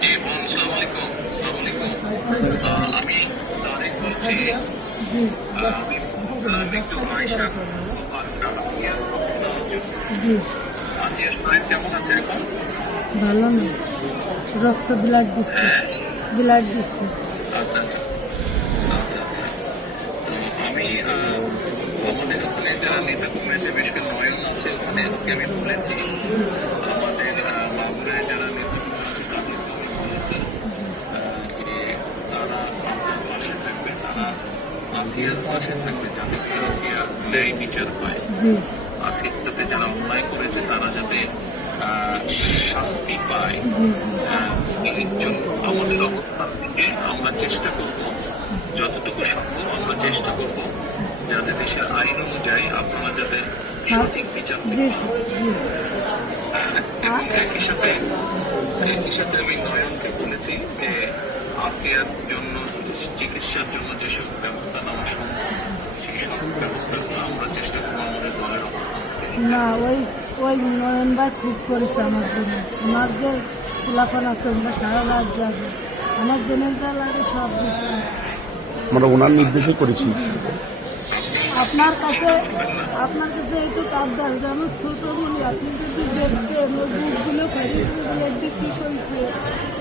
জি বোন, আসসালামু আলাইকুম। আসসালামু আলাইকুম। আমি তারেক বলছি। জি আমি একটু আয়শা আসিয়ার জি আসিয়ার শরীর কেমন আছে এখন? ভালো না, রক্ত ব্লাড দিচ্ছে, ব্লাড দিচ্ছে। আচ্ছা আচ্ছা আচ্ছা আচ্ছা। তো আমি আমাদের ওখানে যারা নেতা কর্মী আছে, বিশেষ করে নয়ন আছে, ওখানে ওকে আমি বলেছি। আমাদের মাগুরায় যারা নেতৃত্ব আছে তাদেরকে আমি বলেছি যে তারা আপনার পাশে থাকবে, তারা আসিয়ার পাশে থাকবে, যাতে করে আসিয়ার ন্যায় বিচার হয়। জি আসিয়ার সাথে যারা অন্যায় করেছে তারা যাতে শাস্তি পায়। জি এর জন্য আমাদের অবস্থান থেকে আমরা চেষ্টা করব, যতটুকু সম্ভব আমরা চেষ্টা করব যাতে দেশের আইন অনুযায়ী আপনারা যাতে সঠিক বিচার জি পেতে জি এবং একই সাথে আমি নয়নকে বলেছি যে আসিয়ার জন্য চিকিৎসার জন্য যেসব ব্যবস্থা নেওয়া সম্ভব সেই সব ব্যবস্থাগুলো আমরা চেষ্টা করবো আমাদের দলের অবস্থান থেকে। না, ওই ওই নয়ন ভাই খুব করেছে আমার জন্য। আমার যে খোলাফান আছে ওরা সারা রাত যাবে, আমার জনের যা লাগে সব দিচ্ছে। আমরা ওনার নির্দেশে করেছি। আপনার কাছে একটু আবদার, আমার ছোট বলি আপনি যদি দেখতেন ওই বুকগুলো বিক্রি করেছে,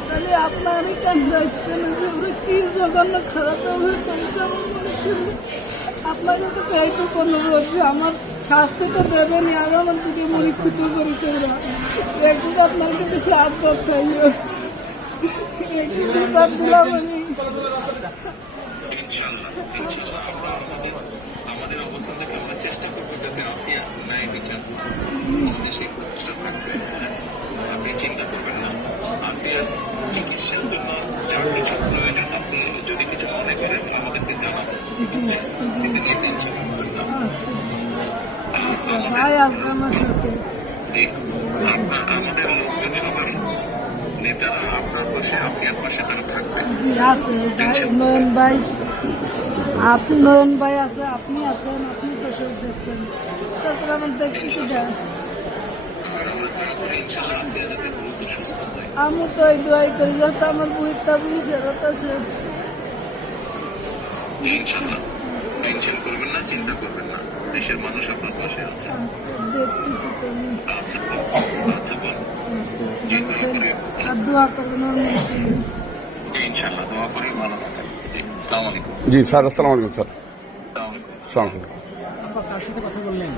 তাহলে আপনারই কেন আসছে না যে ওরা কি জঘন্য খারাপ ব্যবহার করেছে আমার মানুষের। আপনার কাছে এইটুকু অনুরোধ যে আমার শাস্তি তো দেবেনি, আর আমার দিকে মরিক্ষুত করেছে ওরা, একটু আপনার কাছে আবদার চাইও, একটু বিচার দিলাম আমি। ইনশাআল্লাহ ইনশাআল্লাহ আমরা আমাদের অবস্থান থেকে আমরা চেষ্টা করবো যাতে আসিয়া ন্যায় বিচার আমাদের সেই প্রচেষ্টা থাকবে। আপনি চিন্তা করবেন না, আসিয়ার চিকিৎসার জন্য যা কিছু প্রয়োজন আপনি যদি কিছু মনে করেন আমাদেরকে জানাবেন, ঠিক আছে? এতে নিয়ে টেনশন করবেন না। ভাই আসবে আমার সাথে। জি, আমাদের লোকজন সবাই নেতারা আপনার পাশে, আসিয়ার পাশে তারা থাকবে। জি আছে ভাই, নয়ন ভাই, আপনি নয়ন ভাই আছে, আপনি আছেন, আপনি তো সব দেখতেন, তারপরে আমার দেখতে কি দেয়। আর আমরা দোয়া করি ইনশাআল্লাহ আসিয়া যাতে দ্রুত সুস্থ হয়। আমি তো এই দোয়াই করি যাতে আমার বইটা বুঝি ফেরত আসে। ইনশাআল্লাহ টেনশন করবেন না, চিন্তা করবেন না, দেশের মানুষ আপনার পাশে আছে। দেখতেছি তো আমি। আচ্ছা আচ্ছা বোন, জি দোয়া করি, আর দোয়া করবেন ওর মধ্যে। ইনশাআল্লাহ দোয়া করি ভালো থাকেন। জি আসসালামু আলাইকুম। জি স্যার, আসসালামু আলাইকুম স্যার। আসসালামু আলাইকুম। আসসালামু আলাইকুম। আব্বা কার সাথে কথা বললেন?